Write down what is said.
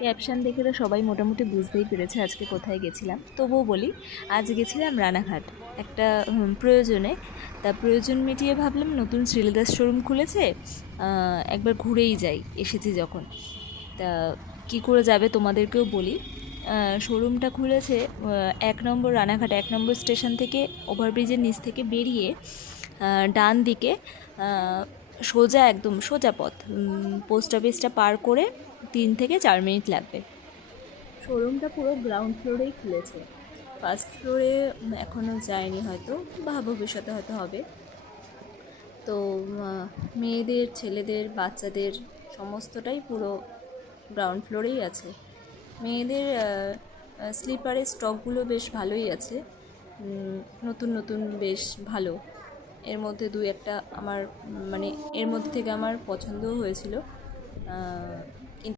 Caption দেখে তো সবাই মোটামুটি বুঝতেই পেরেছে আজকে কোথায় গেছিলাম, তবুও বলি। আজ গেছিলাম রানাঘাট একটা প্রয়োজনে। তা প্রয়োজন মিটিয়ে ভাবলাম নতুন শ্রীলেদার্স শোরুম খুলেছে, একবার ঘুরেই যাই, এসেছি যখন। তা কী করে যাবে তোমাদেরকেও বলি। শোরুমটা খুলেছে 1 নম্বর রানাঘাট 1 নম্বর স্টেশন থেকে, ওভারব্রিজের নিচ থেকে বেরিয়ে ডান দিকে সোজা, একদম সোজা পথ, পোস্ট অফিসটা পার করে 3 থেকে 4 মিনিট লাগবে। শোরুমটা পুরো গ্রাউন্ড ফ্লোরেই খুলেছে, ফার্স্ট ফ্লোরে এখনও যায়নি, হয়তো বা ভবিষ্যতে হয়তো হবে। তো মেয়েদের, ছেলেদের, বাচ্চাদের সমস্তটাই পুরো গ্রাউন্ড ফ্লোরেই আছে। মেয়েদের স্লিপারের স্টকগুলো বেশ ভালোই আছে, নতুন নতুন বেশ ভালো। এর মধ্যে দু একটা আমার, মানে এর মধ্যে থেকে আমার পছন্দও হয়েছিল।